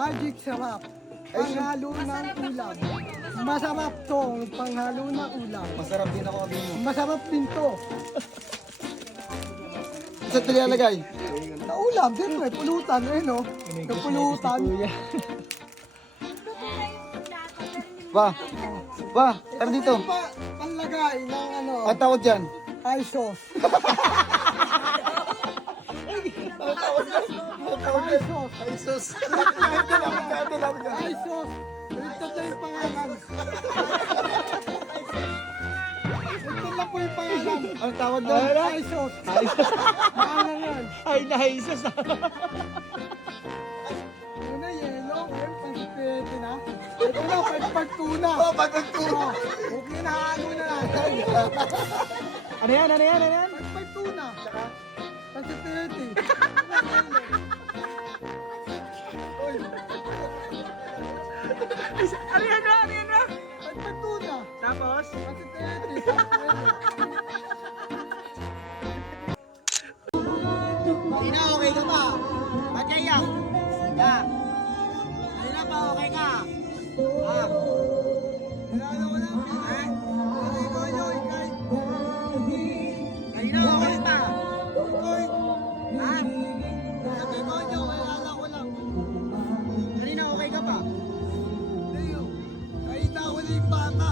Magic sarap. Panghalo ng ulam. Masarap to, panghalo ng ulam. Masarap din ako sabi mo. Masarap din to. Saan ito nilalagay? Sa ulam, siyempre, pulutan. Eh, no? Sa pulutan. Pa, tara dito. Panlagay ng ano, Ang tawag dyan? high sauce. High sauce. Jesus. High sauce. Ito na yung pangalan. Ito na po yung pangalan. Ang tawag doon? High sauce. Maalan yan. Ay, nahisas na. Una yelo, yan, pansipete na. Ito na, pagpagtuna. Oh, pagpagtuna. Okay na, halo na natin. Ano yan? Ano yan? Ano yan? Pagpagtuna. Tsaka, pansipete. Ano yan ba? Ano yan ba? Pagpagtuna. Tapos? Pansipete. Ina, okay ka ba? Ba't kaya? Ya. Ina pa, okay ka? Ah. Nalala ko lang. Ha? Ikaw, ikay. Kanina, okay pa? Ikoy. Ha? Sabi ko nyo, nalala ko lang. Kanina, okay ka pa? Leo, kahit ako na yung bata.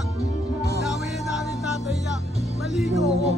Dami na namin tatay niya. Maligo ako.